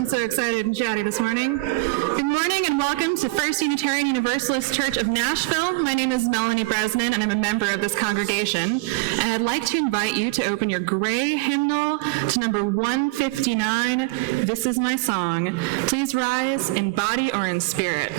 Everyone's so excited and chatty this morning. Good morning and welcome to First Unitarian Universalist Church of Nashville. My name is Melanie Bresnan and I'm a member of this congregation. And I'd like to invite you to open your gray hymnal to number 159, This Is My Song. Please rise in body or in spirit.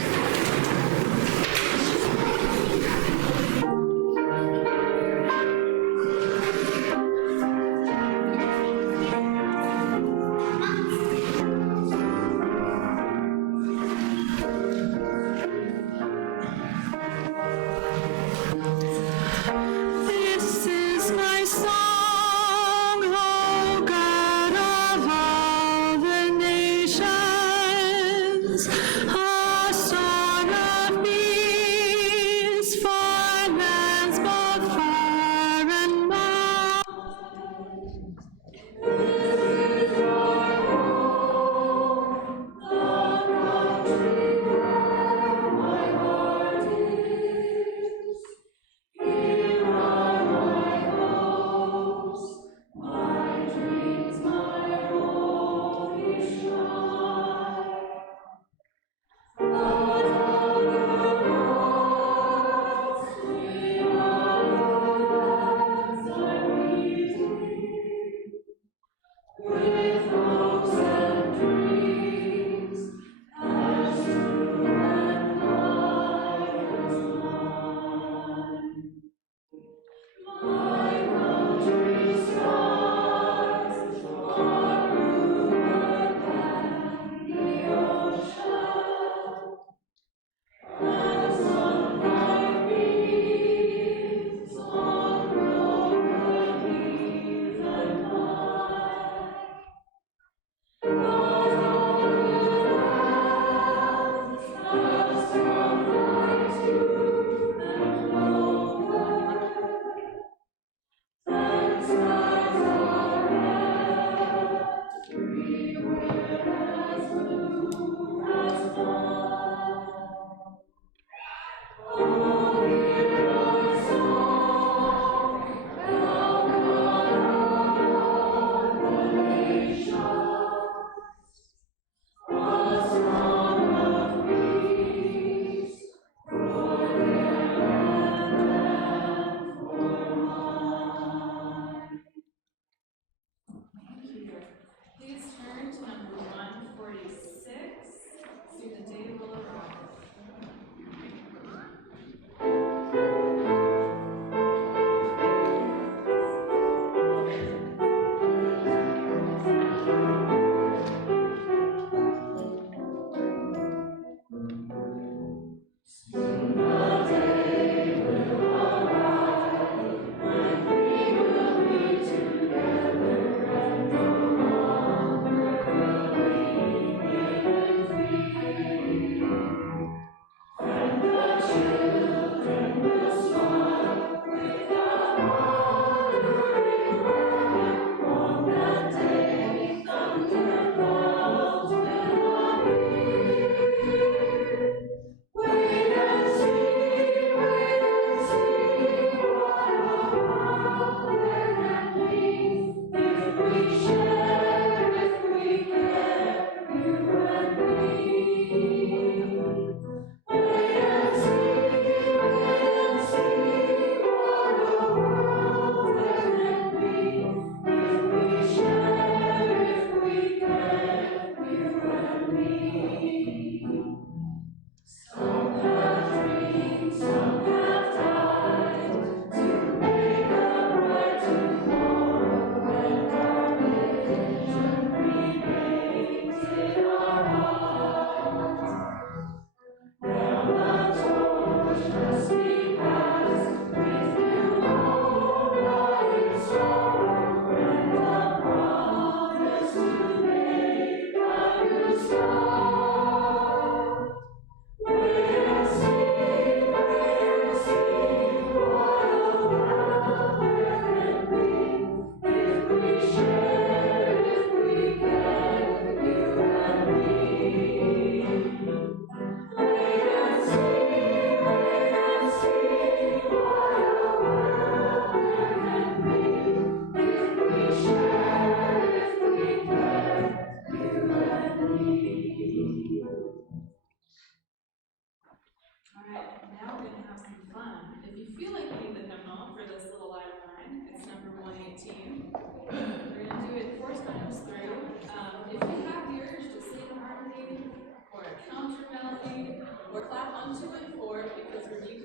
A song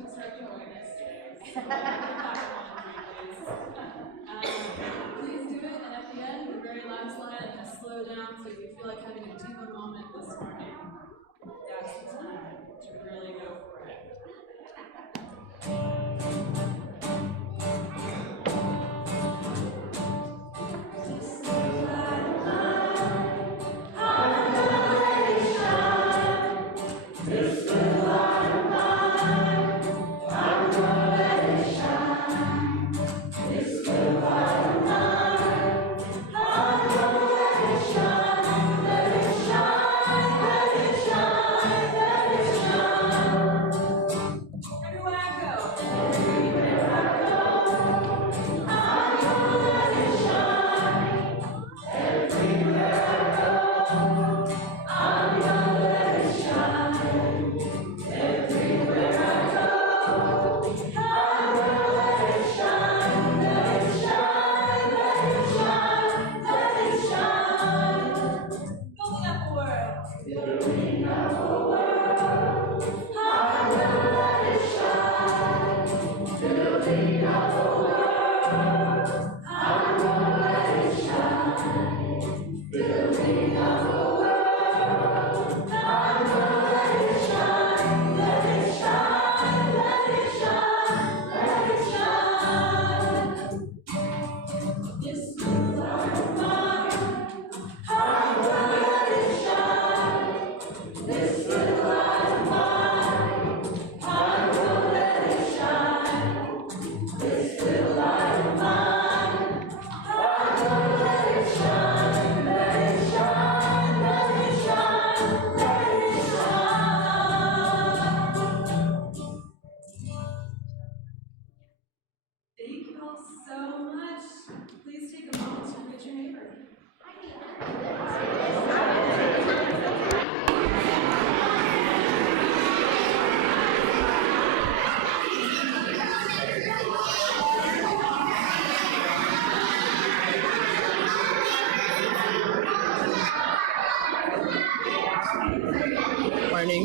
Deconstructing witness. Please do it, and at the end, the very last line, I'm going to slow down so if you feel like having a diva moment this morning, that's the time to really go for it. Morning.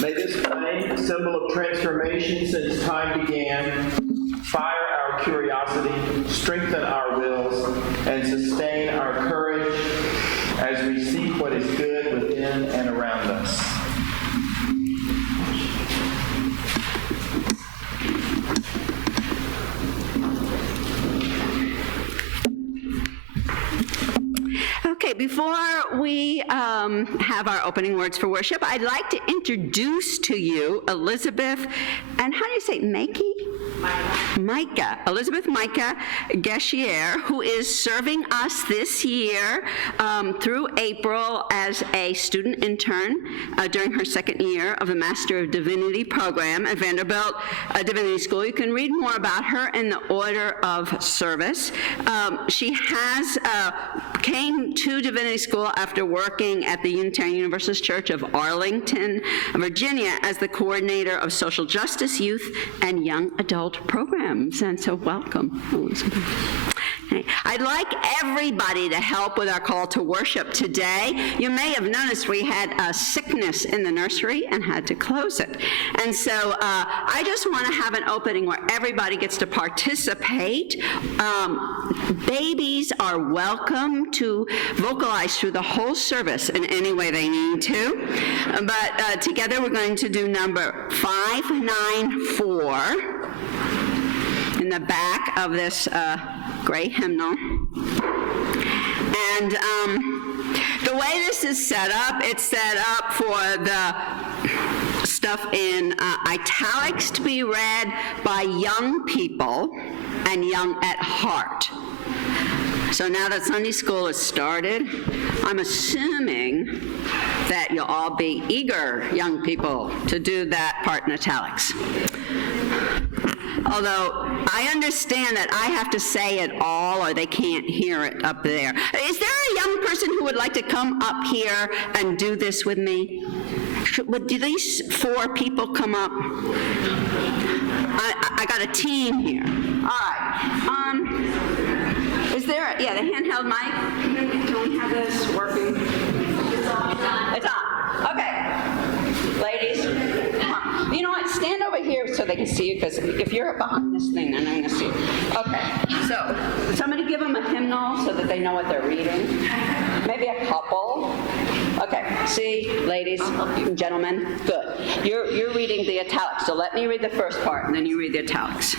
May this flame, symbol of transformation since time began, fire our curiosity, strengthen our wills, and sustain our courage as we seek what is good within and around us. Okay, before we have our opening words for worship, I'd like to introduce to you Elisabeth, and how do you say it, Micah, Elisabeth Micah Geschiere, who is serving us this year through April as a student intern during her second year of the Master of Divinity program at Vanderbilt Divinity School. You can read more about her in the order of service. She came to Divinity School after working at the Unitarian Universalist Church of Arlington, Virginia, as the coordinator of social justice, youth, and young adult programs. And so welcome, Elisabeth. Okay. I'd like everybody to help with our call to worship today. You may have noticed we had a sickness in the nursery and had to close it. And so I just want to have an opening where everybody gets to participate. Babies are welcome to vocalize through the whole service in any way they need to. But together we're going to do number 594 in the back of this gray hymnal. And the way this is set up, it's set up for the stuff in italics to be read by young people and young at heart. So now that Sunday school has started, I'm assuming that you'll all be eager, young people, to do that part in italics. Although I understand that I have to say it all or they can't hear it up there. Is there a young person who would like to come up here and do this with me? Would these 4 people come up? I got a team here. All right. Is there, the handheld mic? Can we have this working? It's on. It's on. Okay. Ladies, come on. You know what? Stand over here so they can see you, because if you're behind this thing, then I'm going to see you. Okay. So, somebody give them a hymnal so that they know what they're reading. Maybe a couple. Okay. See, ladies and gentlemen, good. You're reading the italics, so let me read the first part, and then you read the italics.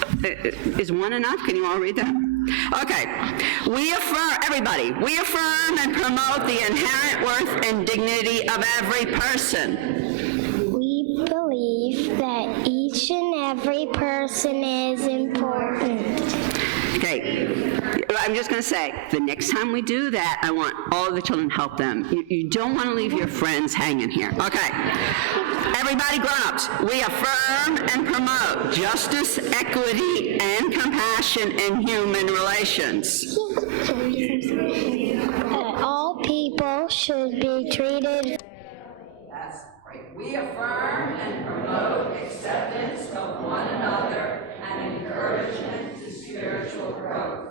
Is one enough? Can you all read that? Okay. We affirm and promote the inherent worth and dignity of every person. We believe that each and every person is important. Okay. I'm just going to say, the next time we do that, I want all of the children to help them. You don't want to leave your friends hanging here. Okay. Everybody grown-ups, we affirm and promote justice, equity, and compassion in human relations. All people should be treated. That's right. We affirm and promote acceptance of one another and encouragement to spiritual growth.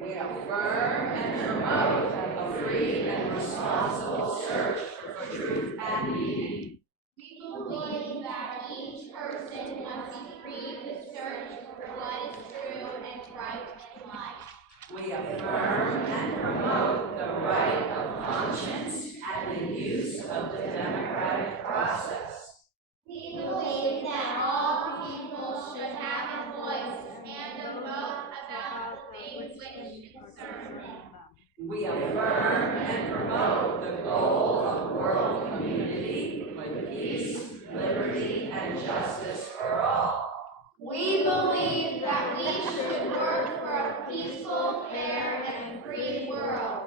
We affirm and promote a free and responsible search for truth and meaning. We believe that each person must be free to search for what is true and right in life. We affirm and promote the right of conscience and the use of the democratic process. We believe that all people should have a voice and a vote about the things which concern them. We affirm and promote the goal of world community with peace, liberty, and justice for all. We believe that we should work for a peaceful, fair, and free world.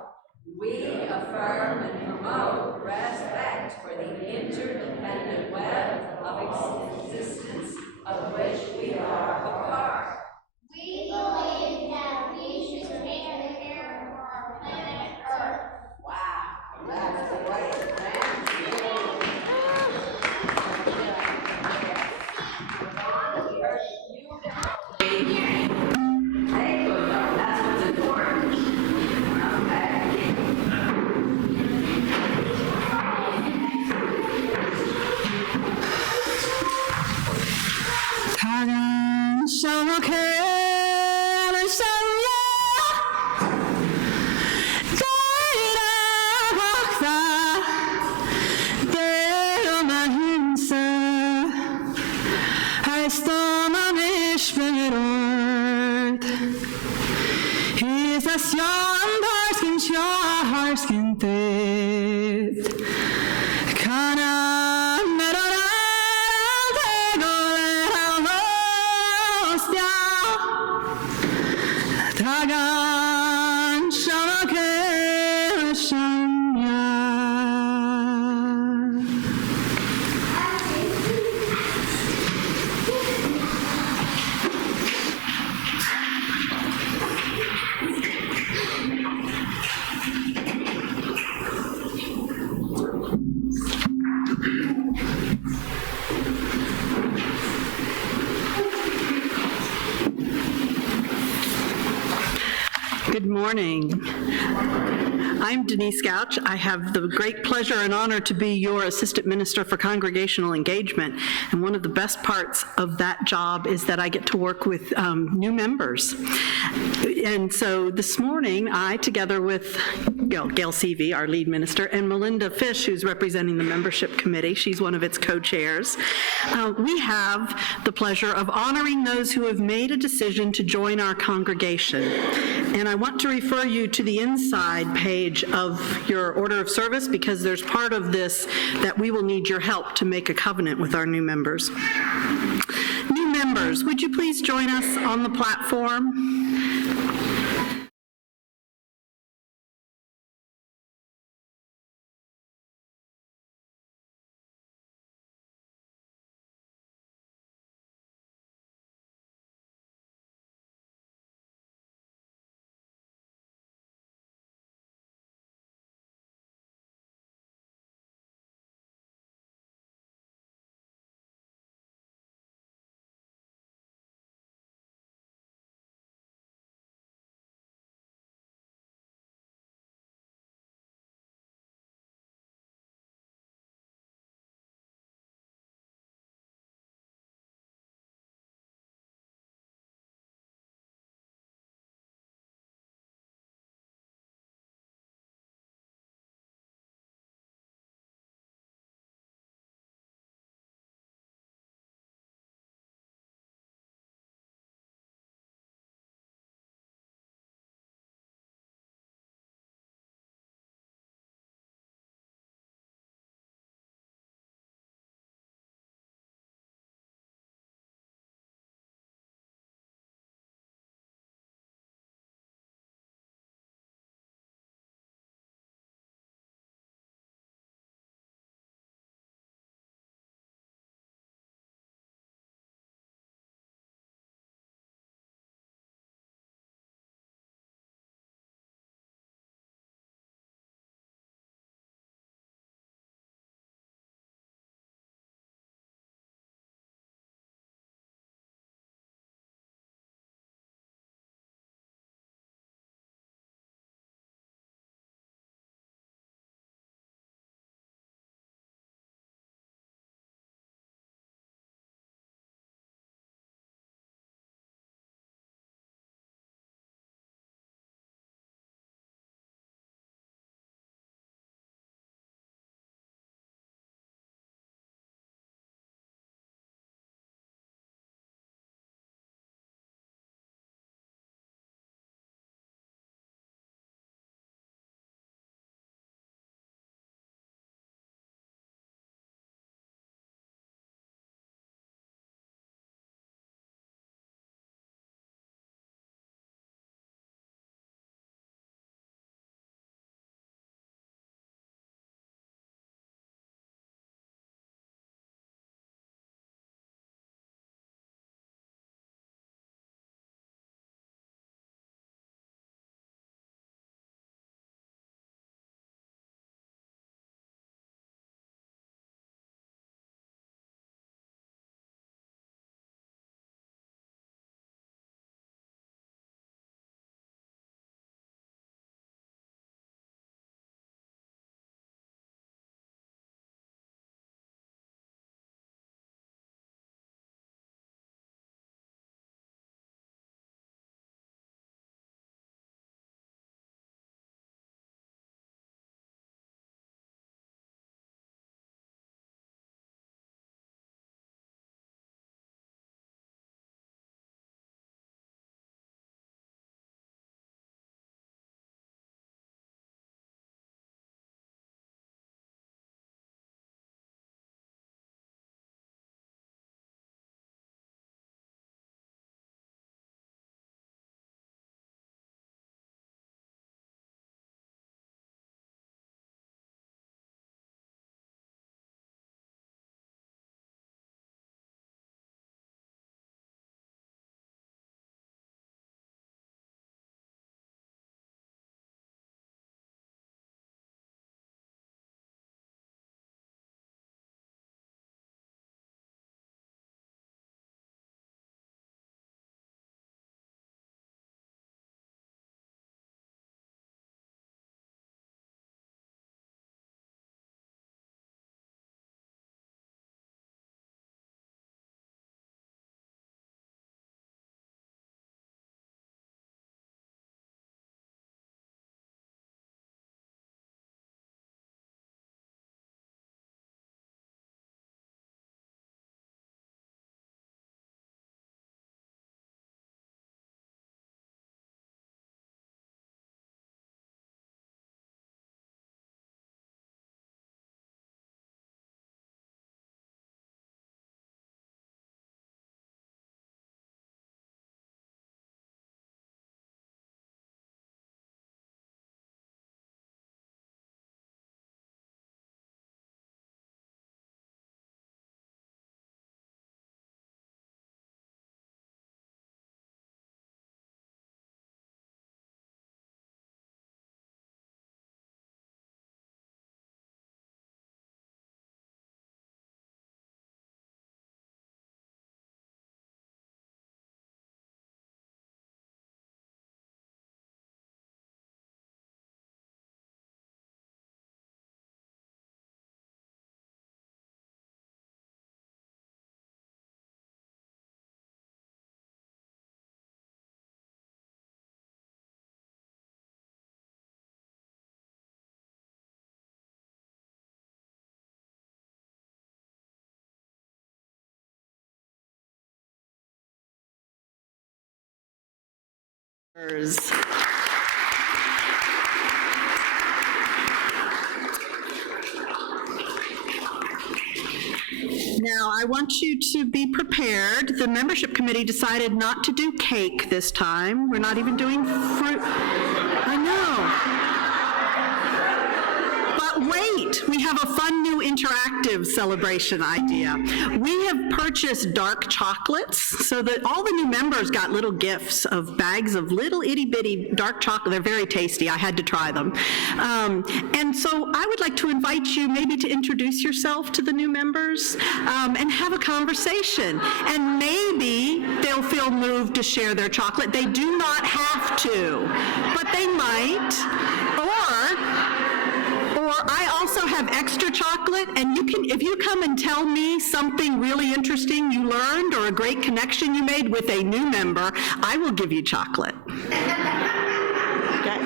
We affirm and promote respect for the interdependent web of existence of which we are a part. We believe that we should take care of our planet Earth. Wow, that's the right That's what's important. Okay. Good morning. I'm Denise Gouch. I have the great pleasure and honor to be your Assistant Minister for Congregational Engagement. And one of the best parts of that job is that I get to work with new members. And so this morning, I, together with Gail Seavey, our lead minister, and Melinda Fish, who's representing the membership committee, she's one of its co-chairs, we have the pleasure of honoring those who have made a decision to join our congregation. And I want to refer you to the inside page of your order of service because there's part of this that we will need your help to make a covenant with our new members. New members, would you please join us on the platform? Now, I want you to be prepared. The membership committee decided not to do cake this time. We're not even doing fruit. I know. But wait, we have a fun new interactive celebration idea. We have purchased dark chocolates so that all the new members got little gifts of bags of little itty bitty dark chocolate. They're very tasty. I had to try them. And so I would like to invite you maybe to introduce yourself to the new members and have a conversation. And maybe they'll feel moved to share their chocolate. They do not have to, but they might. Or I also have extra chocolate, and you can, if you come and tell me something really interesting you learned or a great connection you made with a new member, I will give you chocolate. Okay?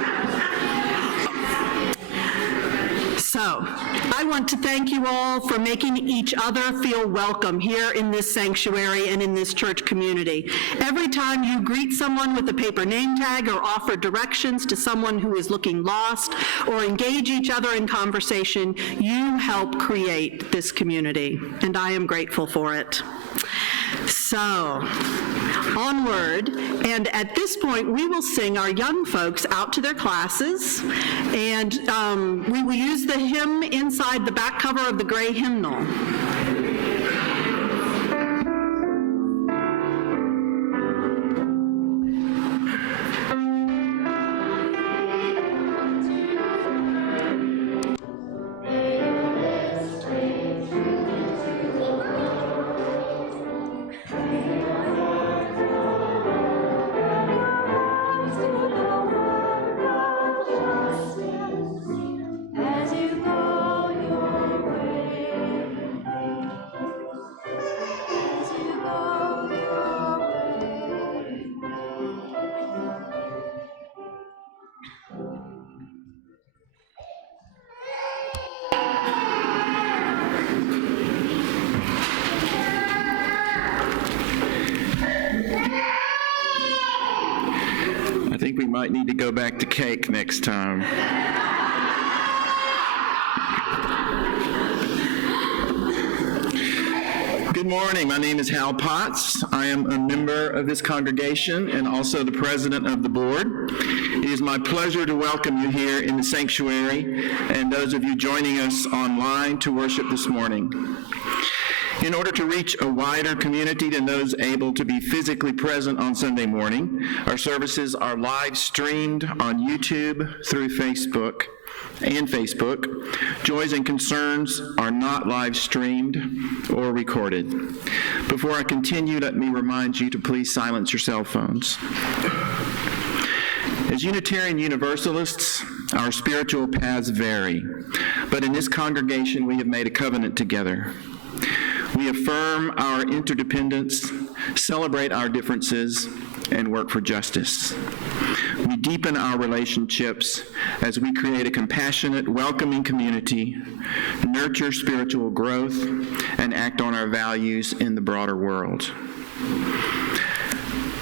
So, I want to thank you all for making each other feel welcome here in this sanctuary and in this church community. Every time you greet someone with a paper name tag or offer directions to someone who is looking lost or engage each other in conversation, you help create this community, and I am grateful for it. So, onward, and at this point, we will sing our young folks out to their classes, and we will use the hymn inside the back cover of the gray hymnal. I think we might need to go back to cake next time. Good morning. My name is Hal Potts. I am a member of this congregation and also the president of the board. It is my pleasure to welcome you here in the sanctuary and those of you joining us online to worship this morning. In order to reach a wider community than those able to be physically present on Sunday morning, our services are live streamed on YouTube through Facebook. Joys and concerns are not live streamed or recorded. Before I continue, let me remind you to please silence your cell phones. As Unitarian Universalists, our spiritual paths vary, but in this congregation we have made a covenant together. We affirm our interdependence, celebrate our differences, and work for justice. We deepen our relationships as we create a compassionate, welcoming community, nurture spiritual growth, and act on our values in the broader world.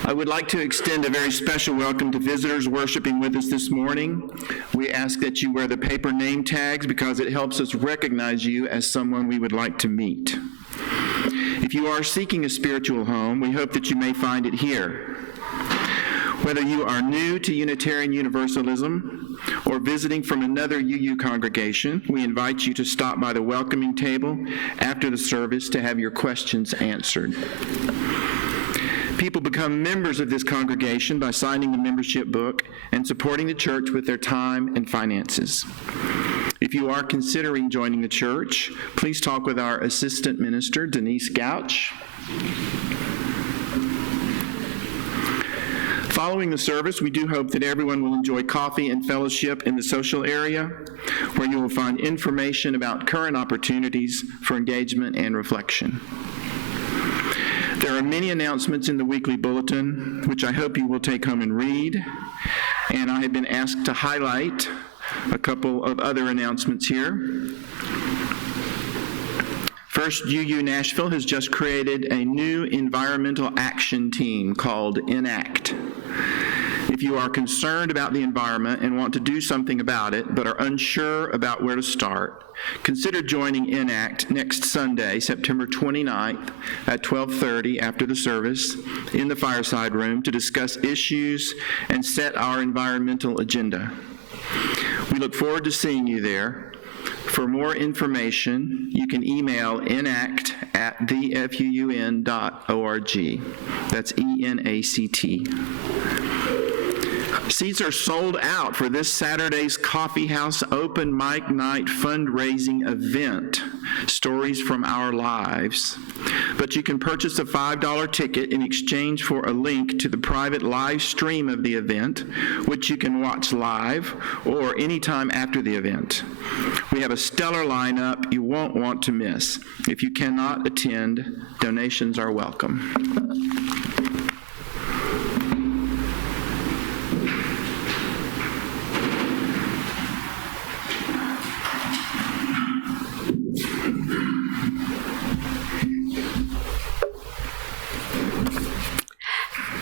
I would like to extend a very special welcome to visitors worshiping with us this morning. We ask that you wear the paper name tags because it helps us recognize you as someone we would like to meet. If you are seeking a spiritual home, we hope that you may find it here. Whether you are new to Unitarian Universalism or visiting from another UU congregation, we invite you to stop by the welcoming table after the service to have your questions answered. People become members of this congregation by signing the membership book and supporting the church with their time and finances. If you are considering joining the church, please talk with our assistant minister, Denise Gouch. Following the service, we do hope that everyone will enjoy coffee and fellowship in the social area, where you will find information about current opportunities for engagement and reflection. There are many announcements in the weekly bulletin, which I hope you will take home and read, and I have been asked to highlight a couple of other announcements here. First, UU Nashville has just created a new environmental action team called ENACT. If you are concerned about the environment and want to do something about it, but are unsure about where to start, consider joining ENACT next Sunday, September 29th at 12:30 after the service in the fireside room to discuss issues and set our environmental agenda. We look forward to seeing you there. For more information, you can email enact@thefuun.org. That's ENACT. Seats are sold out for this Saturday's Coffee House Open Mic Night fundraising event, Stories from Our Lives. But you can purchase a $5 ticket in exchange for a link to the private live stream of the event, which you can watch live or anytime after the event. We have a stellar lineup you won't want to miss. If you cannot attend, donations are welcome.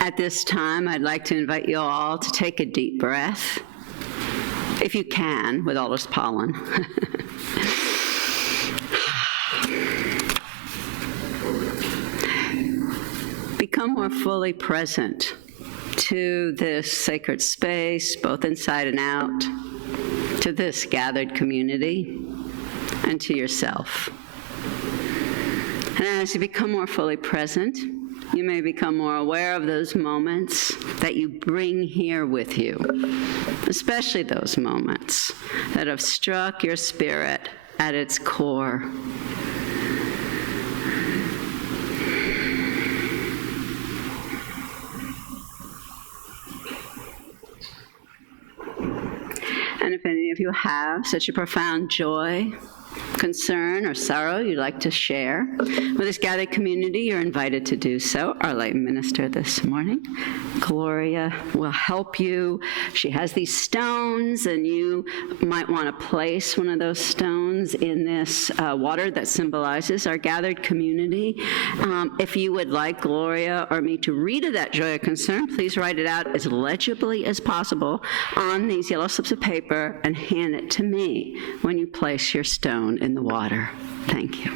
At this time, I'd like to invite you all to take a deep breath, if you can, with all this pollen. Become more fully present to this sacred space, both inside and out, to this gathered community, and to yourself. And as you become more fully present, you may become more aware of those moments that you bring here with you, especially those moments that have struck your spirit at its core. And if any of you have such a profound joy, concern, or sorrow you'd like to share with this gathered community, you're invited to do so. Our lay minister this morning, Gloria, will help you. She has these stones, and you might want to place one of those stones in this water that symbolizes our gathered community. If you would like Gloria or me to read of that joy or concern, please write it out as legibly as possible on these yellow slips of paper and hand it to me when you place your stone in the water. Thank you.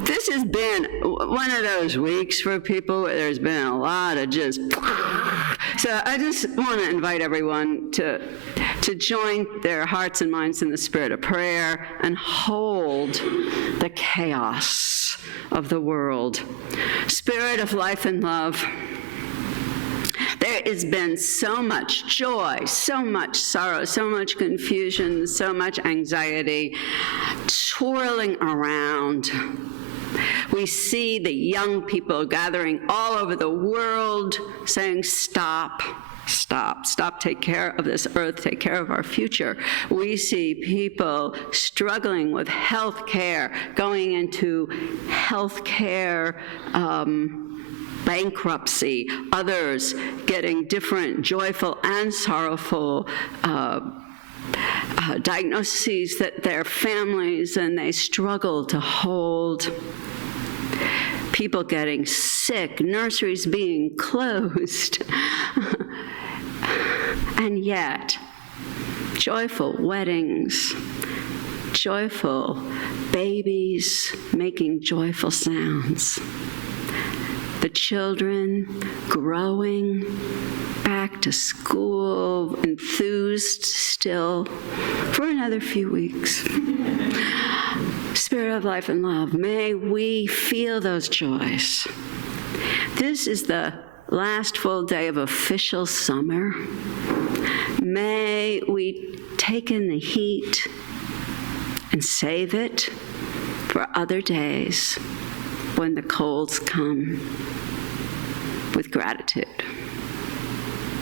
This has been one of those weeks for people where there's been a lot of just... So I just want to invite everyone to join their hearts and minds in the spirit of prayer and hold the chaos of the world. Spirit of life and love. There has been so much joy, so much sorrow, so much confusion, so much anxiety swirling around. We see the young people gathering all over the world saying, stop, stop, stop, take care of this earth, take care of our future. We see people struggling with health care, going into health care bankruptcy, others getting different joyful and sorrowful diagnoses that their families and they struggle to hold. People getting sick, nurseries being closed. And yet, joyful weddings, joyful babies making joyful sounds. The children growing, back to school, enthused still for another few weeks. Spirit of life and love, may we feel those joys. This is the last full day of official summer. May we take in the heat and save it for other days when the colds come, with gratitude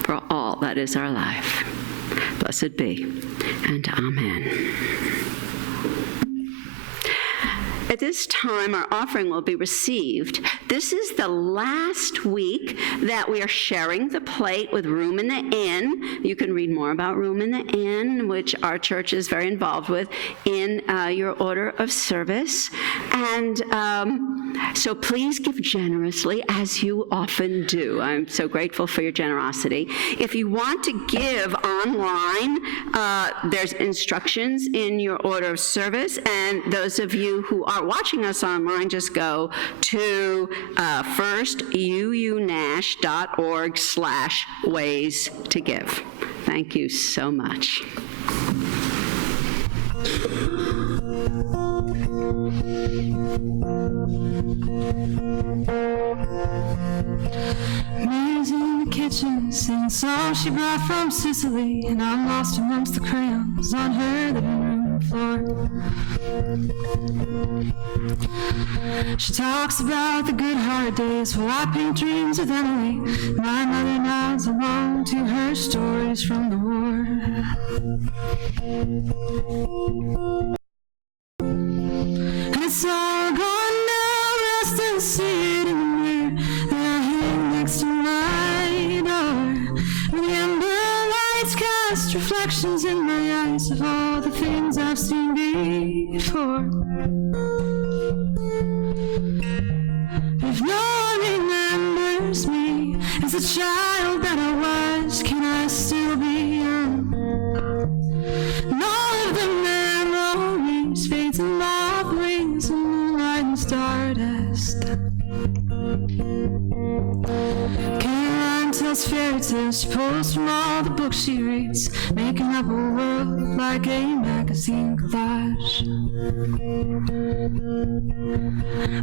for all that is our life. Blessed be, and amen. At this time, our offering will be received. This is the last week that we are sharing the plate with Room in the Inn. You can read more about Room in the Inn, which our church is very involved with, in your order of service. And so please give generously, as you often do. I'm so grateful for your generosity. If you want to give online, there's instructions in your order of service, and those of you who are watching us online, just go to firstuunash.org/ways to give. Thank you so much. Mary's in the kitchen, singing songs she brought from Sicily, and I'm lost amongst the crayons on her living room floor. She talks about the good hard days while I paint dreams of Emily. My mother nods along to her stories from the war. And it's all gone now, but I still see it in the mirror that I hang next to my door. And the ember lights cast reflections in my eyes of all the things I've seen before. If no one remembers me as the child that I was, can I still be young? And all of the memories fade to moth wings and moonlight and stardust. Caroline tells fairy tales she pulls from all the books she reads, making up a world like a magazine collage.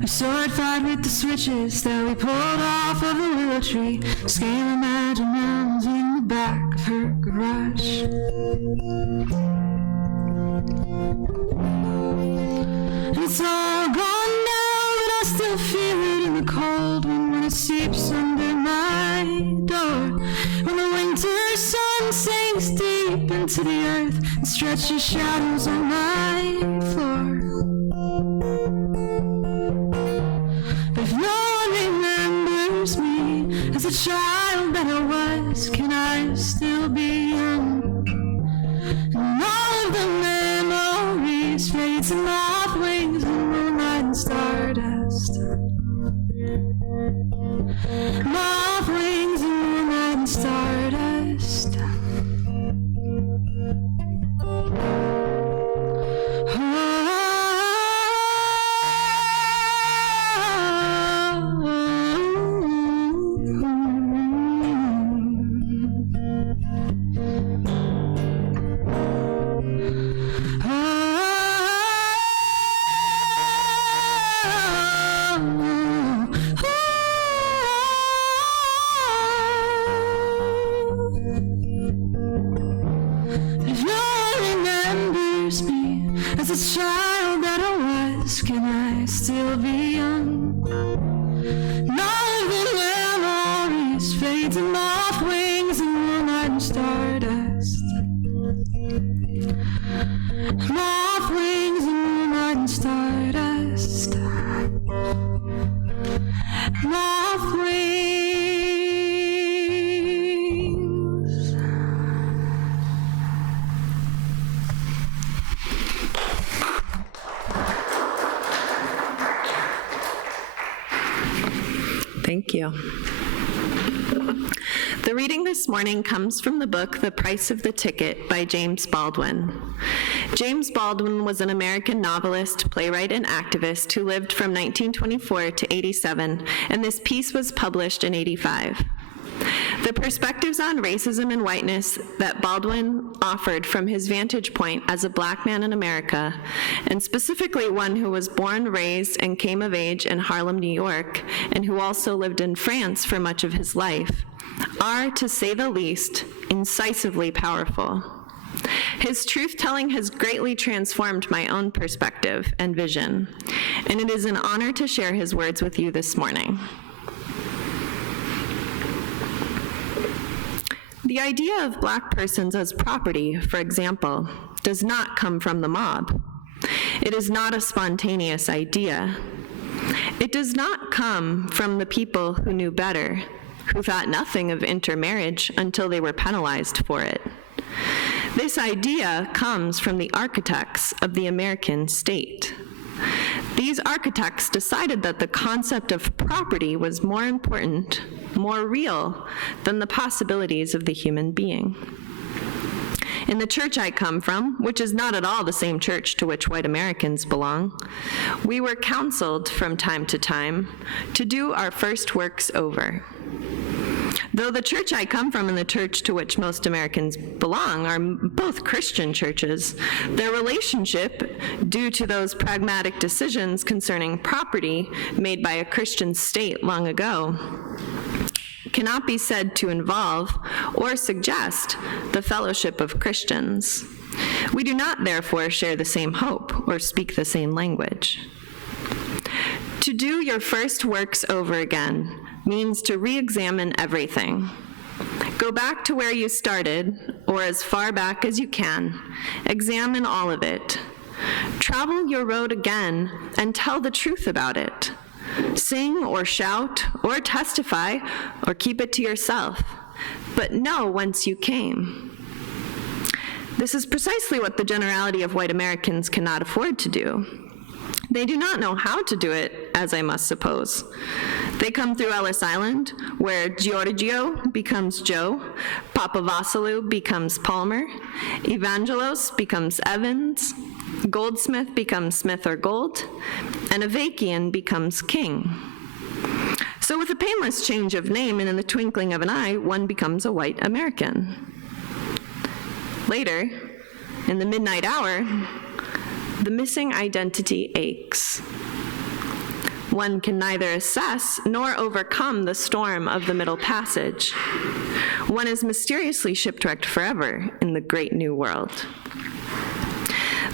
A sword fight with the switches that we pulled off of a willow tree, scale imagine mountains in the back of her garage. It's all gone now, but I still feel it in the cold wind when it seeps under my door. When the winter sun sinks deep into the earth and stretches shadows on my floor. But if no one remembers me as a child that I was, can I still be young? And all of the memories fade to moth wings and moonlight and stardust. Moth wings and moonlight and stardust. Oh, If no one remembers me as a child that I was, can I still be young? None of the memories fade to moth wings and moonlight and stardust. Moth wings and moonlight and stardust. Moth wings. Thank you. The reading this morning comes from the book The Price of the Ticket by James Baldwin. James Baldwin was an American novelist, playwright, and activist who lived from 1924 to 87, and this piece was published in 85. The perspectives on racism and whiteness that Baldwin offered from his vantage point as a Black man in America, and specifically one who was born, raised, and came of age in Harlem, New York, and who also lived in France for much of his life, are, to say the least, incisively powerful. His truth-telling has greatly transformed my own perspective and vision, and it is an honor to share his words with you this morning. The idea of Black persons as property, for example, does not come from the mob. It is not a spontaneous idea. It does not come from the people who knew better, who thought nothing of intermarriage until they were penalized for it. This idea comes from the architects of the American state. These architects decided that the concept of property was more important, more real, than the possibilities of the human being. In the church I come from, which is not at all the same church to which white Americans belong, we were counseled from time to time to do our first works over. Though the church I come from and the church to which most Americans belong are both Christian churches, their relationship, due to those pragmatic decisions concerning property made by a Christian state long ago, cannot be said to involve or suggest the fellowship of Christians. We do not, therefore, share the same hope or speak the same language. To do your first works over again means to re-examine everything. Go back to where you started, or as far back as you can. Examine all of it. Travel your road again and tell the truth about it. Sing or shout or testify or keep it to yourself, but know whence you came. This is precisely what the generality of white Americans cannot afford to do. They do not know how to do it, as I must suppose. They come through Ellis Island, where Giorgio becomes Joe, Papa Vassilu becomes Palmer, Evangelos becomes Evans, Goldsmith becomes Smith or Gold, and Avakian becomes King. So with a painless change of name and in the twinkling of an eye, one becomes a white American. Later, in the midnight hour, the missing identity aches. One can neither assess nor overcome the storm of the Middle Passage. One is mysteriously shipwrecked forever in the great new world.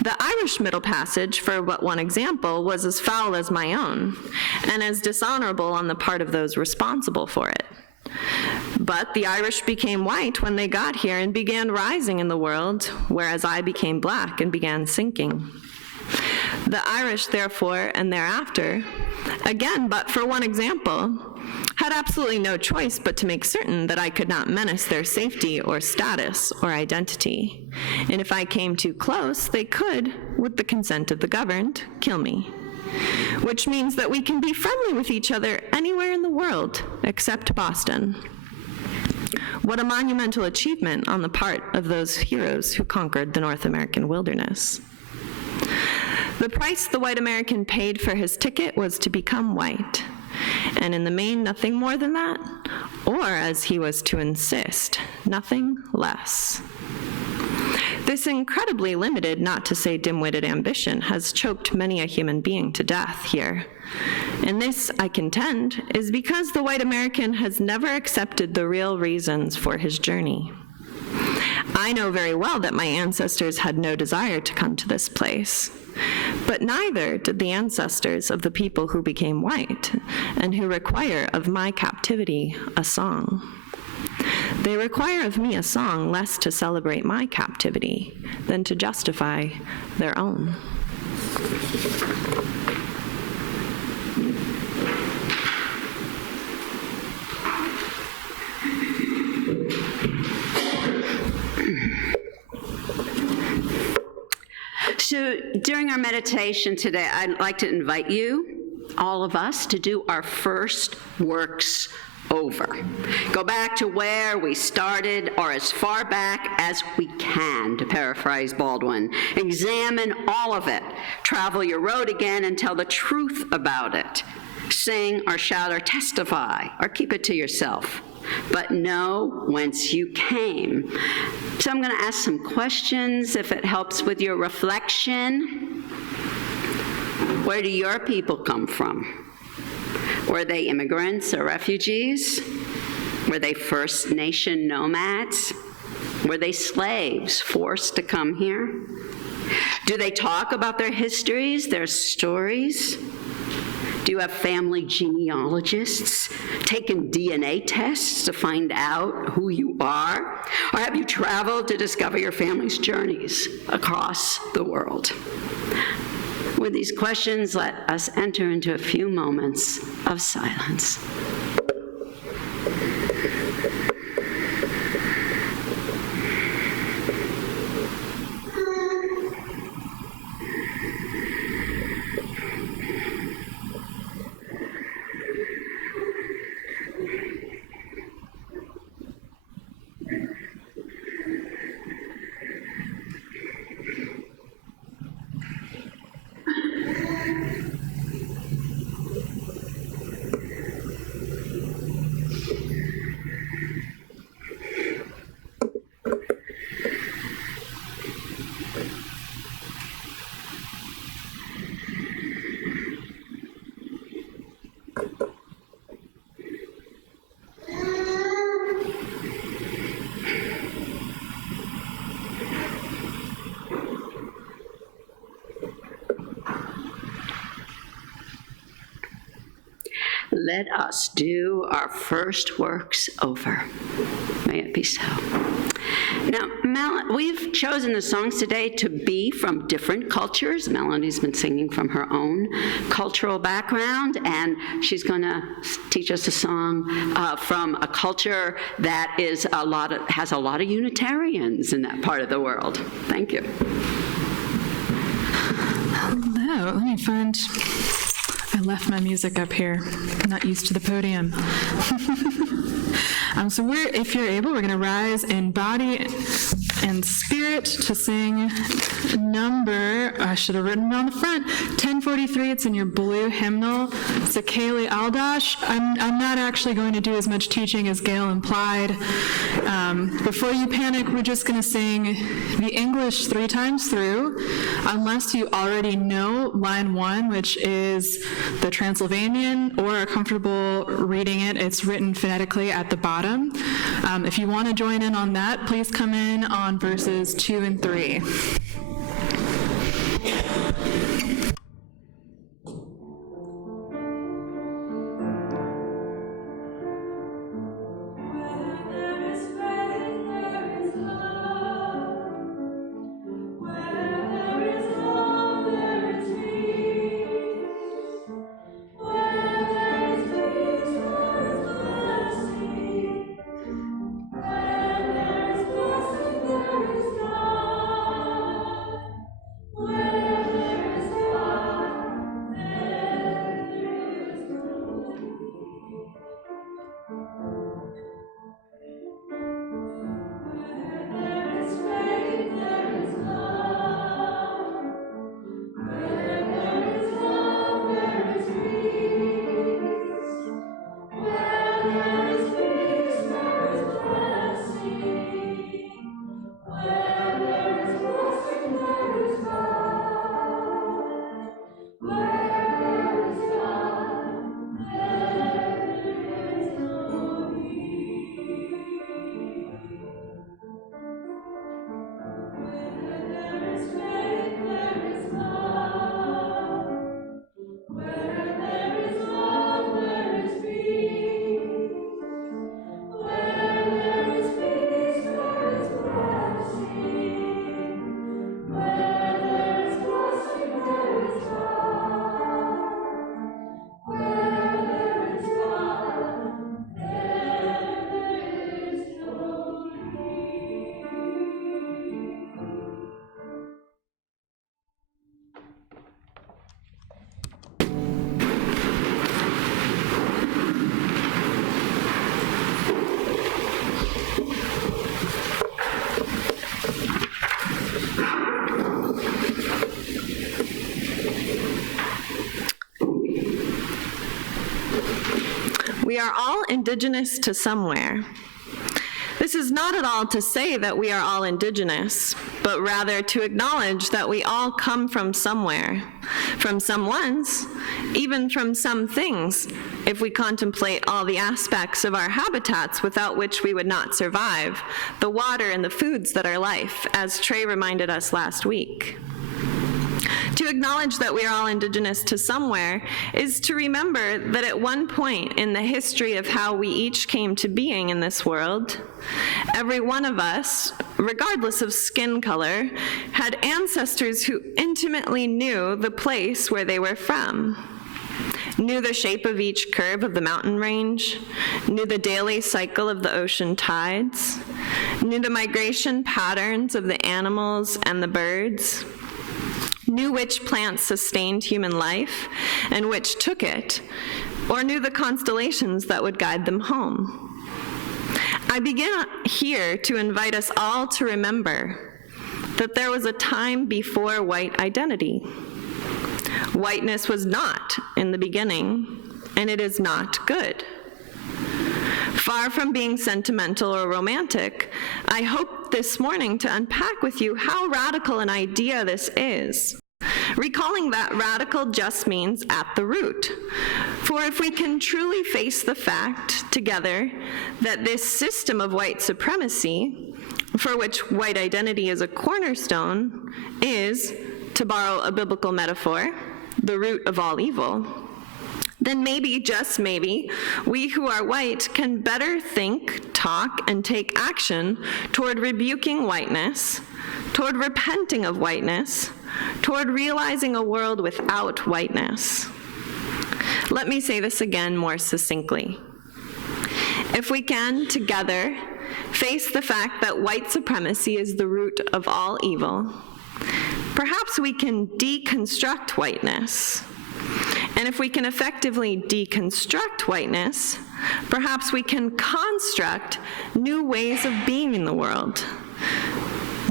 The Irish Middle Passage, for but one example, was as foul as my own, and as dishonorable on the part of those responsible for it. But the Irish became white when they got here and began rising in the world, whereas I became Black and began sinking. The Irish, therefore, and thereafter, again, but for one example, had absolutely no choice but to make certain that I could not menace their safety or status or identity. And if I came too close, they could, with the consent of the governed, kill me. Which means that we can be friendly with each other anywhere in the world except Boston. What a monumental achievement on the part of those heroes who conquered the North American wilderness. The price the white American paid for his ticket was to become white, and in the main, nothing more than that, or, as he was to insist, nothing less. This incredibly limited, not to say dim-witted ambition has choked many a human being to death here. And this, I contend, is because the white American has never accepted the real reasons for his journey. I know very well that my ancestors had no desire to come to this place, but neither did the ancestors of the people who became white and who require of my captivity a song. They require of me a song less to celebrate my captivity than to justify their own. So during our meditation today, I'd like to invite you, all of us, to do our first works over. Go back to where we started, or as far back as we can, to paraphrase Baldwin. Examine all of it. Travel your road again and tell the truth about it. Sing or shout or testify, or keep it to yourself. But know whence you came. So I'm going to ask some questions if it helps with your reflection. Where do your people come from? Were they immigrants or refugees? Were they First Nation nomads? Were they slaves forced to come here? Do they talk about their histories, their stories? Do you have family genealogists taking DNA tests to find out who you are? Or have you traveled to discover your family's journeys across the world? With these questions, let us enter into a few moments of silence. Let us do our first works over. May it be so. Now, we've chosen the songs today to be from different cultures. Melanie's been singing from her own cultural background, and she's going to teach us a song from a culture that has a lot of Unitarians in that part of the world. Thank you. Hello, let me find... I left my music up here. I'm not used to the podium. So if you're able, we're going to rise in body and spirit to sing number, I should have written it on the front, 1043. It's in your blue hymnal. It's a Kaylee Aldash. I'm not actually going to do as much teaching as Gail implied. Before you panic, we're just going to sing the English 3 times through, unless you already know line 1, which is the Transylvanian, or are comfortable reading it. It's written phonetically at the bottom. If you want to join in on that, please come in on verses 2 and 3. we are all indigenous to somewhere. This is not at all to say that we are all indigenous, but rather to acknowledge that we all come from somewhere, from someone's, even from some things, if we contemplate all the aspects of our habitats without which we would not survive, the water and the foods that are life, as Trey reminded us last week. To acknowledge that we are all indigenous to somewhere is to remember that at one point in the history of how we each came to being in this world, every one of us, regardless of skin color, had ancestors who intimately knew the place where they were from, knew the shape of each curve of the mountain range, knew the daily cycle of the ocean tides, knew the migration patterns of the animals and the birds, knew which plants sustained human life and which took it, or knew the constellations that would guide them home. I begin here to invite us all to remember that there was a time before white identity. Whiteness was not in the beginning, and it is not good. Far from being sentimental or romantic, I hope this morning to unpack with you how radical an idea this is, recalling that radical just means at the root. For if we can truly face the fact together that this system of white supremacy, for which white identity is a cornerstone, is, to borrow a biblical metaphor, the root of all evil, then maybe, just maybe, we who are white can better think, talk, and take action toward rebuking whiteness, toward repenting of whiteness, toward realizing a world without whiteness. Let me say this again more succinctly. If we can, together, face the fact that white supremacy is the root of all evil, perhaps we can deconstruct whiteness. And if we can effectively deconstruct whiteness, perhaps we can construct new ways of being in the world,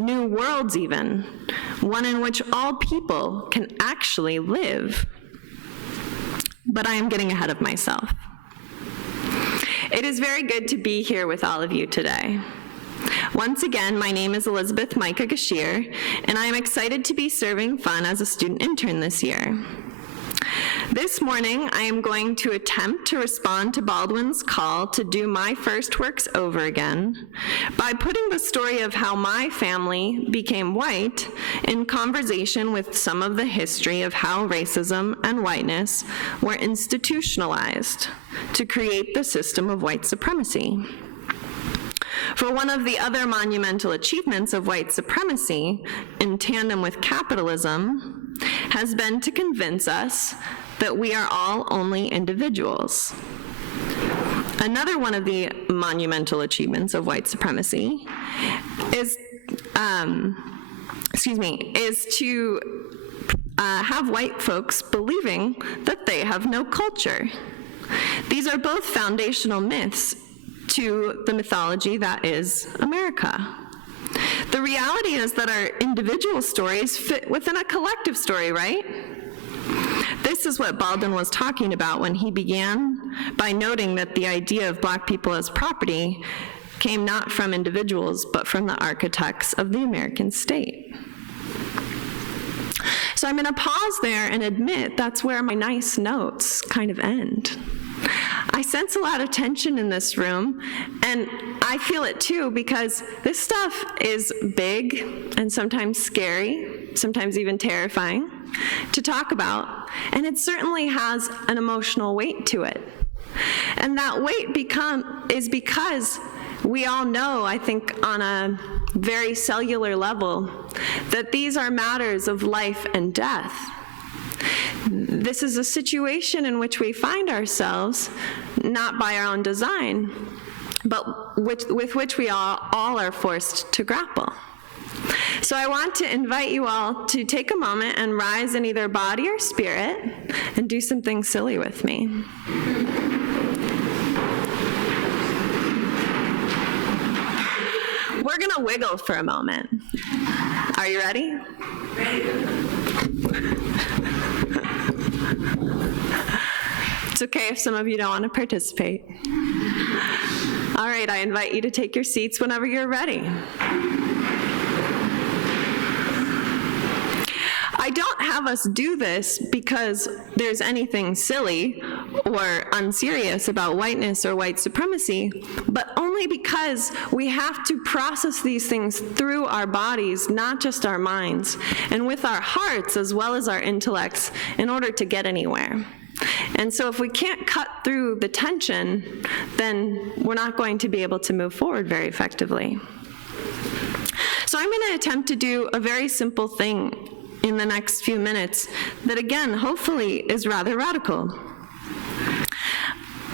new worlds even, one in which all people can actually live. But I am getting ahead of myself. It is very good to be here with all of you today. Once again, my name is Elisabeth Micah Geschiere, and I am excited to be serving fun as a student intern this year. This morning, I am going to attempt to respond to Baldwin's call to do my first works over again by putting the story of how my family became white in conversation with some of the history of how racism and whiteness were institutionalized to create the system of white supremacy. For one of the other monumental achievements of white supremacy, in tandem with capitalism, has been to convince us that we are all only individuals. Another one of the monumental achievements of white supremacy is to have white folks believing that they have no culture. These are both foundational myths to the mythology that is America. The reality is that our individual stories fit within a collective story, right? This is what Baldwin was talking about when he began by noting that the idea of Black people as property came not from individuals, but from the architects of the American state. So I'm gonna pause there and admit that's where my nice notes kind of end. I sense a lot of tension in this room, and I feel it too, because this stuff is big and sometimes scary, sometimes even terrifying to talk about, and it certainly has an emotional weight to it. And that weight is because we all know, I think on a very cellular level, that these are matters of life and death. This is a situation in which we find ourselves, not by our own design, but with which we all are forced to grapple. So I want to invite you all to take a moment and rise in either body or spirit and do something silly with me. We're gonna wiggle for a moment. Are you ready? It's okay if some of you don't want to participate. All right, I invite you to take your seats whenever you're ready. I don't have us do this because there's anything silly or unserious about whiteness or white supremacy, but only because we have to process these things through our bodies, not just our minds, and with our hearts as well as our intellects in order to get anywhere. And so if we can't cut through the tension, then we're not going to be able to move forward very effectively. So I'm going to attempt to do a very simple thing in the next few minutes that, again, hopefully is rather radical.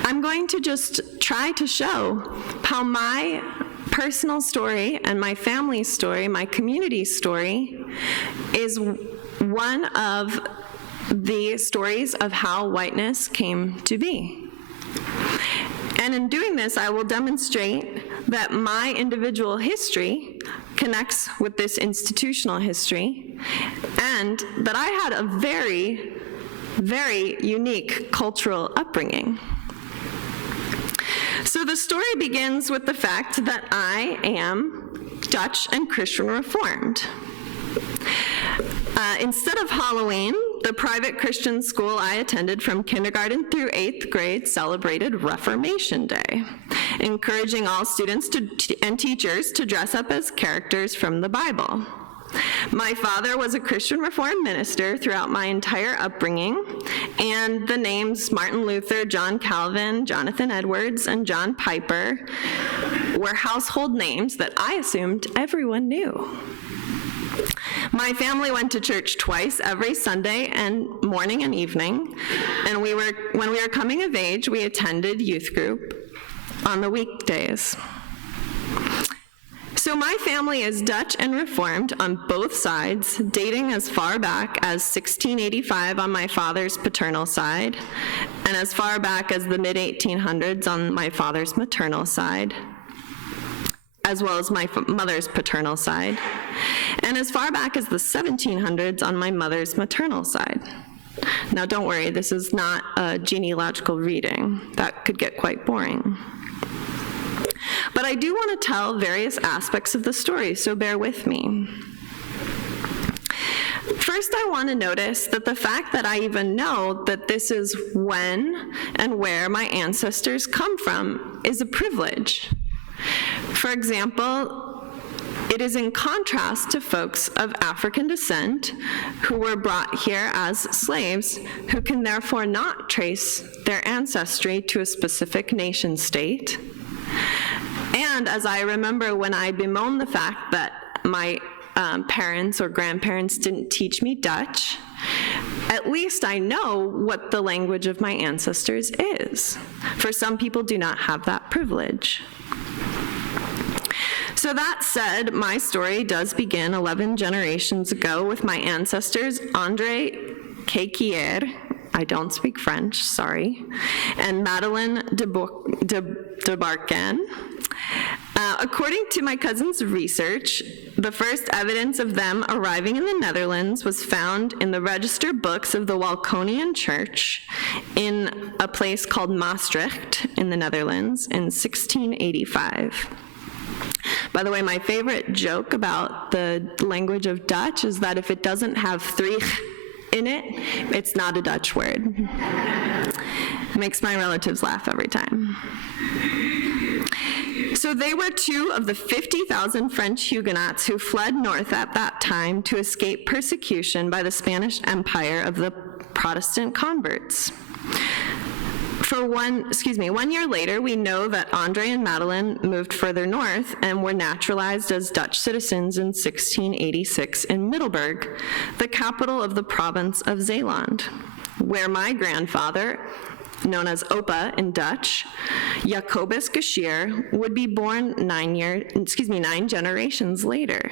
I'm going to just try to show how my personal story and my family's story, my community's story, is one of the stories of how whiteness came to be. And in doing this, I will demonstrate that my individual history connects with this institutional history, and that I had a very, very unique cultural upbringing. So the story begins with the fact that I am Dutch and Christian Reformed. Instead of Halloween, the private Christian school I attended from kindergarten through 8th grade celebrated Reformation Day, encouraging all students and teachers to dress up as characters from the Bible. My father was a Christian Reformed minister throughout my entire upbringing, and the names Martin Luther, John Calvin, Jonathan Edwards, and John Piper were household names that I assumed everyone knew. My family went to church twice every Sunday and morning and evening, and when we were coming of age, we attended youth group on the weekdays. So my family is Dutch and Reformed on both sides, dating as far back as 1685 on my father's paternal side, and as far back as the mid-1800s on my father's maternal side, as well as my mother's paternal side, and as far back as the 1700s on my mother's maternal side. Now don't worry, this is not a genealogical reading. That could get quite boring. But I do want to tell various aspects of the story, so bear with me. First, I want to notice that the fact that I even know that this is when and where my ancestors come from is a privilege. For example, it is in contrast to folks of African descent who were brought here as slaves, who can therefore not trace their ancestry to a specific nation state. And as I remember when I bemoan the fact that my parents or grandparents didn't teach me Dutch, at least I know what the language of my ancestors is. For some people do not have that privilege. So that said, my story does begin 11 generations ago with my ancestors André Geschiere, I don't speak French, sorry, and Madeleine de Barcan. According to my cousin's research, the first evidence of them arriving in the Netherlands was found in the register books of the Walconian Church in a place called Maastricht in the Netherlands in 1685. By the way, my favorite joke about the language of Dutch is that if it doesn't have three in it, it's not a Dutch word. It makes my relatives laugh every time. So they were two of the 50,000 French Huguenots who fled north at that time to escape persecution by the Spanish Empire of the Protestant converts. One year later, we know that André and Madeleine moved further north and were naturalized as Dutch citizens in 1686 in Middelburg, the capital of the province of Zeeland, where my grandfather, known as Opa in Dutch, Jacobus Geschiere, would be born 9 generations later.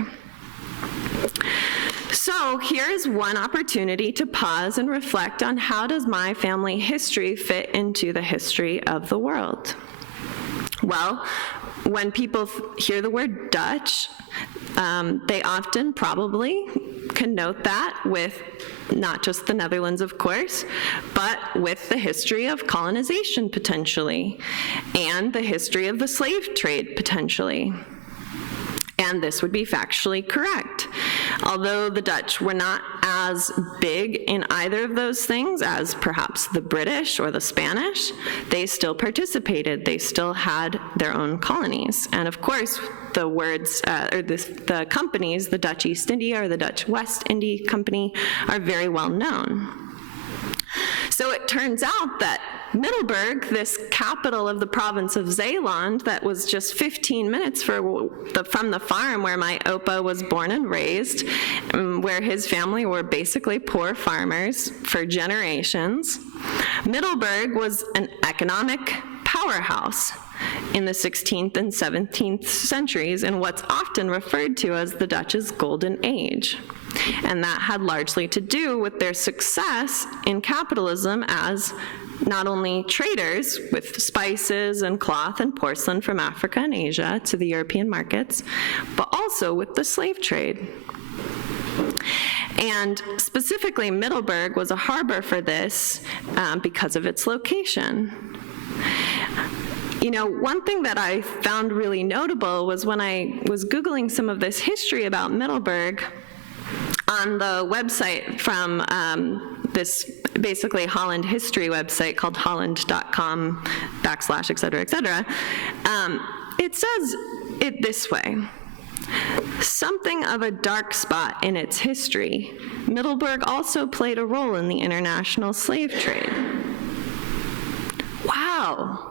So here's one opportunity to pause and reflect on how does my family history fit into the history of the world? Well, when people hear the word Dutch, they often probably connote that with not just the Netherlands, of course, but with the history of colonization, potentially, and the history of the slave trade, potentially. And this would be factually correct. Although the Dutch were not as big in either of those things as perhaps the British or the Spanish, they still participated. They still had their own colonies. And of course, the words, the companies, the Dutch East India or the Dutch West India Company, are very well known. So it turns out that Middelburg, this capital of the province of Zeeland that was just 15 minutes from the farm where my opa was born and raised, where his family were basically poor farmers for generations, Middelburg was an economic powerhouse in the 16th and 17th centuries in what's often referred to as the Dutch's Golden Age. And that had largely to do with their success in capitalism as not only traders with spices and cloth and porcelain from Africa and Asia to the European markets, but also with the slave trade. And specifically, Middelburg was a harbor for this because of its location. You know, one thing that I found really notable was when I was Googling some of this history about Middelburg, on the website from this basically Holland history website called holland.com / et cetera, it says it this way: something of a dark spot in its history, Middelburg also played a role in the international slave trade. Wow.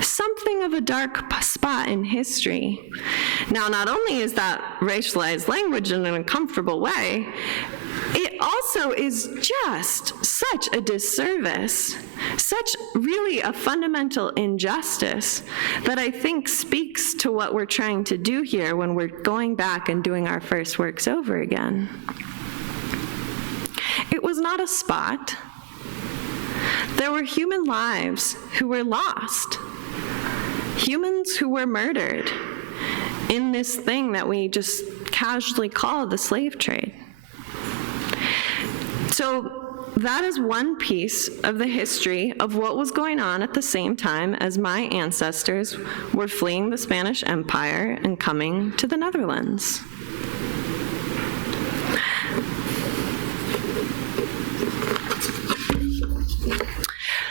Something of a dark spot in history. Now, not only is that racialized language in an uncomfortable way, it also is just such a disservice, such really a fundamental injustice that I think speaks to what we're trying to do here when we're going back and doing our first works over again. It was not a spot. There were human lives who were lost, humans who were murdered in this thing that we just casually call the slave trade. So that is one piece of the history of what was going on at the same time as my ancestors were fleeing the Spanish Empire and coming to the Netherlands.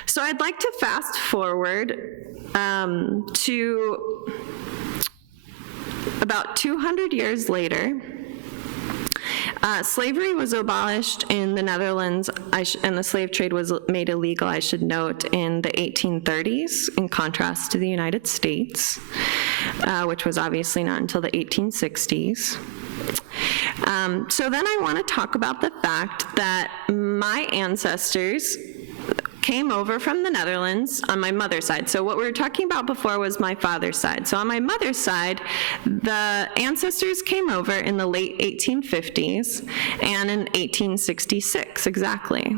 So I'd like to fast forward to about 200 years later. Slavery was abolished in the Netherlands, and the slave trade was made illegal, I should note, in the 1830s, in contrast to the United States, which was obviously not until the 1860s. So then I want to talk about the fact that my ancestors came over from the Netherlands on my mother's side. So what we were talking about before was my father's side. So on my mother's side, the ancestors came over in the late 1850s and in 1866, exactly.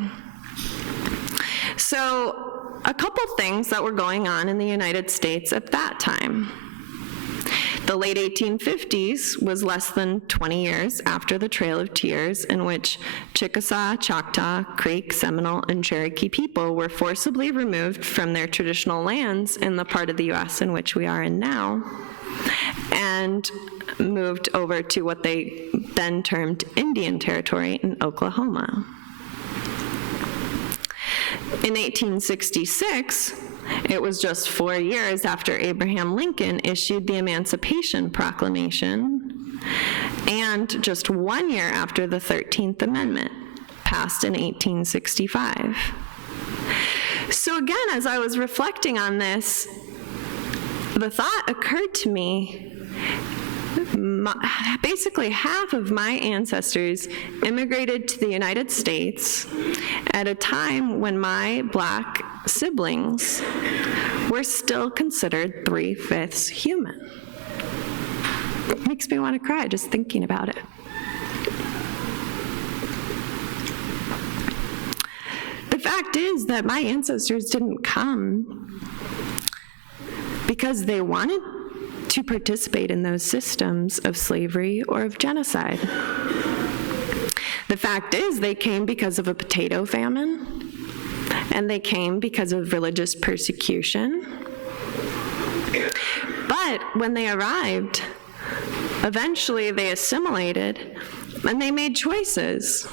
So a couple things that were going on in the United States at that time. The late 1850s was less than 20 years after the Trail of Tears, in which Chickasaw, Choctaw, Creek, Seminole, and Cherokee people were forcibly removed from their traditional lands in the part of the U.S. in which we are in now, and moved over to what they then termed Indian Territory in Oklahoma. In 1866, it was just 4 years after Abraham Lincoln issued the Emancipation Proclamation, and just 1 year after the 13th Amendment, passed in 1865. So again, as I was reflecting on this, the thought occurred to me, basically half of my ancestors immigrated to the United States at a time when my Black siblings were still considered 3/5 human. It makes me want to cry just thinking about it. The fact is that my ancestors didn't come because they wanted to participate in those systems of slavery or of genocide. The fact is, they came because of a potato famine, and they came because of religious persecution. But when they arrived, eventually they assimilated, and they made choices.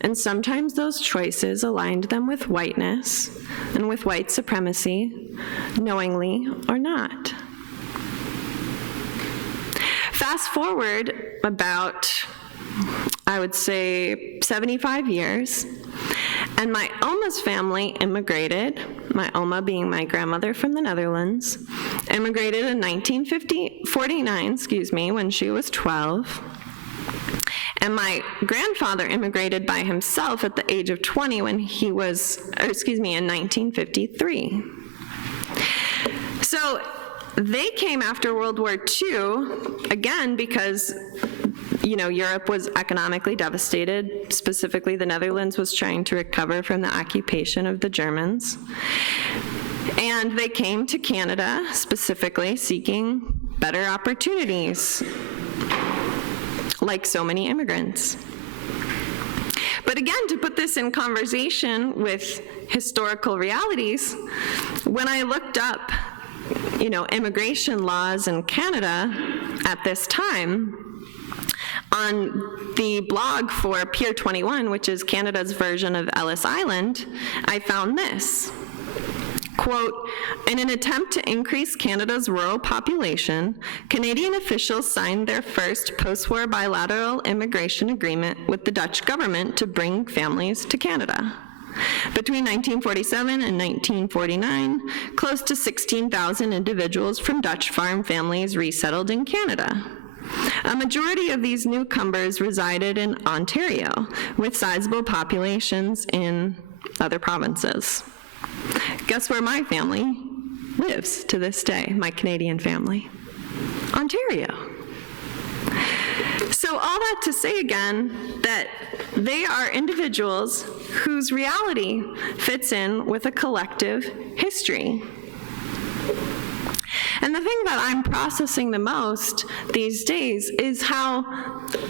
And sometimes those choices aligned them with whiteness and with white supremacy, knowingly or not. Fast forward about, I would say, 75 years, and my Oma's family immigrated, my Oma being my grandmother from the Netherlands, immigrated in 1949, when she was 12. And my grandfather immigrated by himself at the age of 20 when he was, in 1953. So they came after World War II, again, because Europe was economically devastated. Specifically, the Netherlands was trying to recover from the occupation of the Germans. And they came to Canada, specifically seeking better opportunities, like so many immigrants. But again, to put this in conversation with historical realities, when I looked up, immigration laws in Canada at this time, on the blog for Pier 21, which is Canada's version of Ellis Island, I found this. Quote, in an attempt to increase Canada's rural population, Canadian officials signed their first post-war bilateral immigration agreement with the Dutch government to bring families to Canada. Between 1947 and 1949, close to 16,000 individuals from Dutch farm families resettled in Canada. A majority of these newcomers resided in Ontario, with sizable populations in other provinces. Guess where my family lives to this day, my Canadian family? Ontario. So all that to say again that they are individuals whose reality fits in with a collective history. And the thing that I'm processing the most these days is how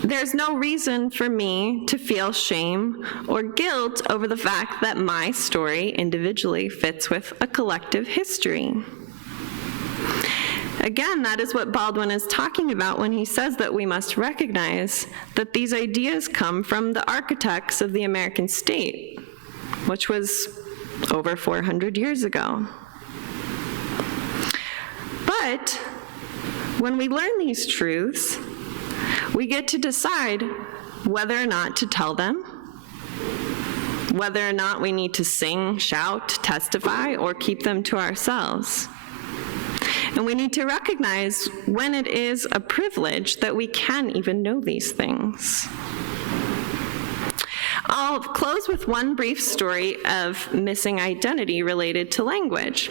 there's no reason for me to feel shame or guilt over the fact that my story individually fits with a collective history. Again, that is what Baldwin is talking about when he says that we must recognize that these ideas come from the architects of the American state, which was over 400 years ago. But when we learn these truths, we get to decide whether or not to tell them, whether or not we need to sing, shout, testify, or keep them to ourselves. And we need to recognize when it is a privilege that we can even know these things. I'll close with one brief story of missing identity related to language.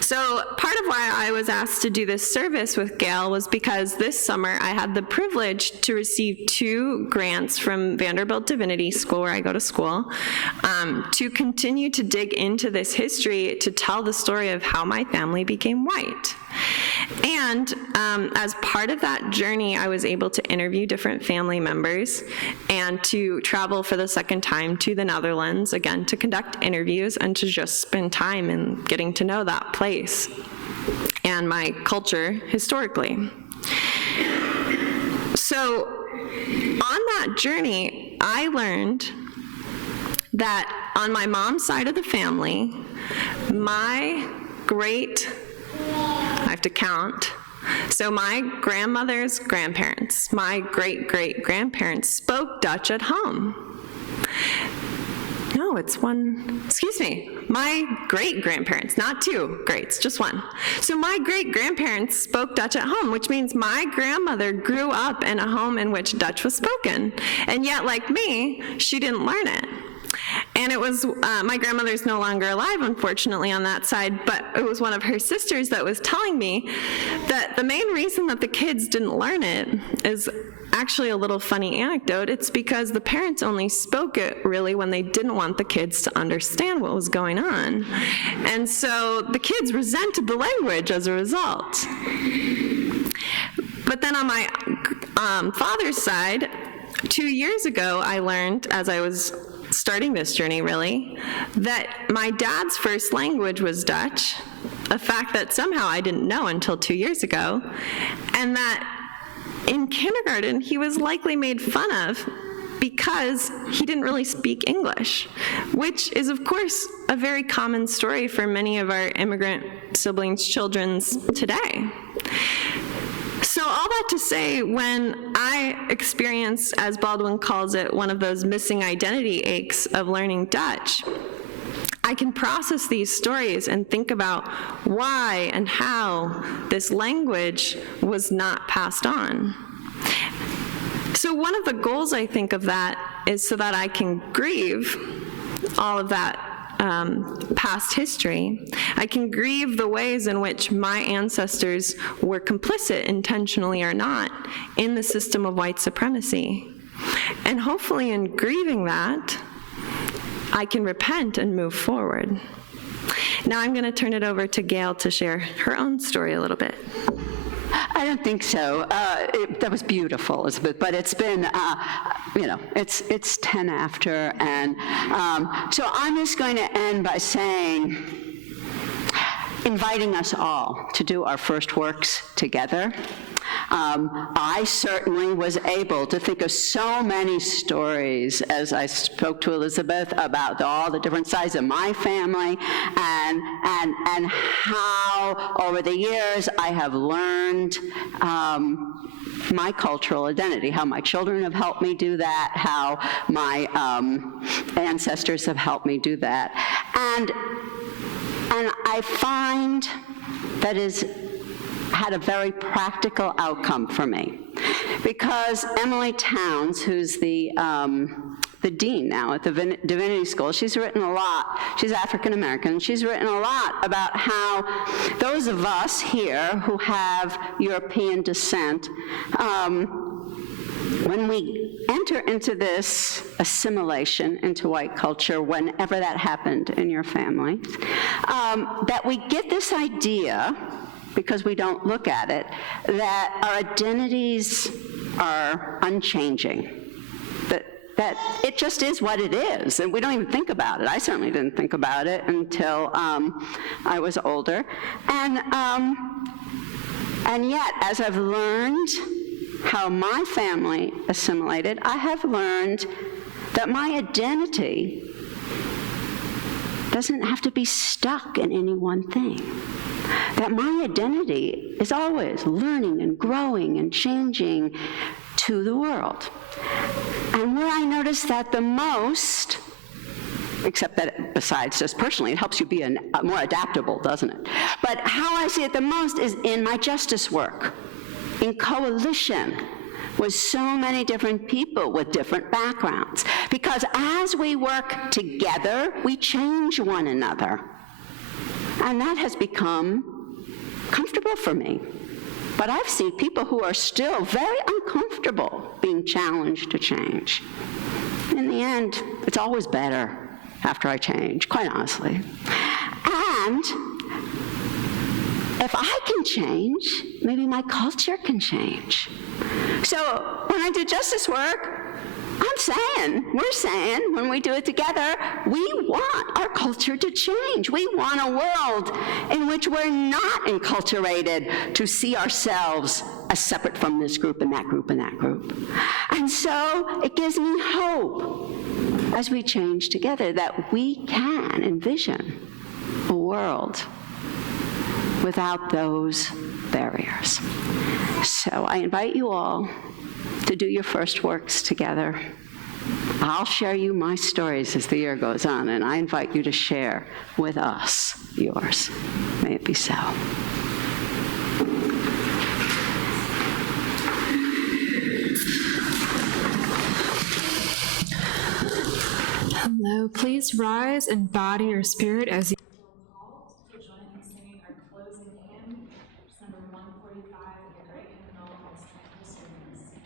So part of why I was asked to do this service with Gail was because this summer I had the privilege to receive 2 grants from Vanderbilt Divinity School, where I go to school, to continue to dig into this history to tell the story of how my family became white. And as part of that journey, I was able to interview different family members and to travel for the second time to the Netherlands, again, to conduct interviews and to just spend time in getting to know that place and my culture historically. So on that journey, I learned that on my mom's side of the family, my I have to count. So my grandmother's grandparents, my great-great-grandparents spoke Dutch at home. No, it's one, excuse me, my great-grandparents, not 2 greats, just 1. So my great-grandparents spoke Dutch at home, which means my grandmother grew up in a home in which Dutch was spoken. And yet, like me, she didn't learn it. And it was, my grandmother's no longer alive, unfortunately, on that side, but it was one of her sisters that was telling me that the main reason that the kids didn't learn it is actually a little funny anecdote. It's because the parents only spoke it really when they didn't want the kids to understand what was going on. And so the kids resented the language as a result. But then on my father's side, 2 years ago, I learned, as I was starting this journey really, that my dad's first language was Dutch, a fact that somehow I didn't know until 2 years ago, and that in kindergarten he was likely made fun of because he didn't really speak English, which is, of course, a very common story for many of our immigrant siblings' children today. So all that to say, when I experience, as Baldwin calls it, one of those missing identity aches of learning Dutch, I can process these stories and think about why and how this language was not passed on. So one of the goals, I think, of that is so that I can grieve all of that past history. I can grieve the ways in which my ancestors were complicit, intentionally or not, in the system of white supremacy. And hopefully in grieving that, I can repent and move forward. Now I'm going to turn it over to Gail to share her own story a little bit. I don't think so. That was beautiful, Elisabeth, but it's been, it's 10 after, and so I'm just going to end by saying, inviting us all to do our first works together. I certainly was able to think of so many stories as I spoke to Elisabeth about all the different sides of my family and how over the years I have learned my cultural identity, how my children have helped me do that, how my ancestors have helped me do that. And I find that is had a very practical outcome for me. Because Emily Towns, who's the dean now at the Divinity School, she's written a lot, she's African American, she's written a lot about how those of us here who have European descent, when we enter into this assimilation into white culture, whenever that happened in your family, that we get this idea, because we don't look at it, that our identities are unchanging, that it just is what it is, and we don't even think about it. I certainly didn't think about it until I was older. And yet, as I've learned how my family assimilated, I have learned that my identity doesn't have to be stuck in any one thing. That my identity is always learning and growing and changing to the world. And where I notice that the most, except that besides just personally, it helps you be more adaptable, doesn't it? But how I see it the most is in my justice work, in coalition with so many different people with different backgrounds. Because as we work together, we change one another. And that has become comfortable for me. But I've seen people who are still very uncomfortable being challenged to change. In the end, it's always better after I change, quite honestly. And if I can change, maybe my culture can change. So when I do justice work, we're saying, when we do it together, we want our culture to change. We want a world in which we're not enculturated to see ourselves as separate from this group and that group and that group. And so it gives me hope as we change together that we can envision a world without those barriers. So I invite you all to do your first works together. I'll share you my stories as the year goes on, and I invite you to share with us yours. May it be so. Hello, please rise and body your spirit as you To join in singing our closing hymn, which is number 145 in the great hymnal called Strangers.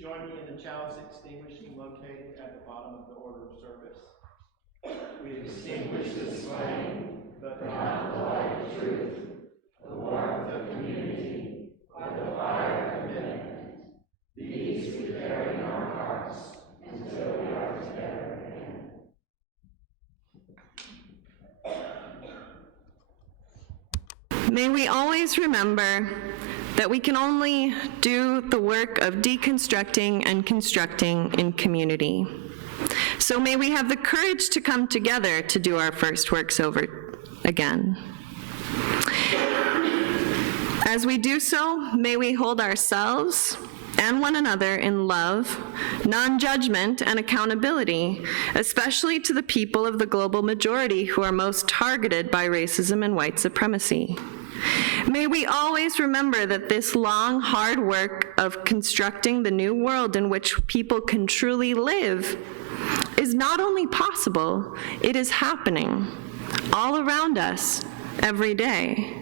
join me in the chalice extinguishing located at the bottom of the order of service. We extinguish this flame, but not the light of truth, the warmth of community, or the fire of commitment. These we carry in our hearts until we are together again. May we always remember that we can only do the work of deconstructing and constructing in community. So may we have the courage to come together to do our first works over again. As we do so, may we hold ourselves and one another in love, non-judgment, and accountability, especially to the people of the global majority who are most targeted by racism and white supremacy. May we always remember that this long, hard work of constructing the new world in which people can truly live is not only possible, it is happening all around us every day.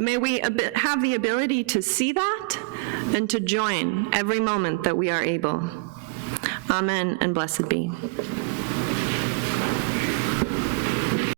May we have the ability to see that and to join every moment that we are able. Amen and blessed be.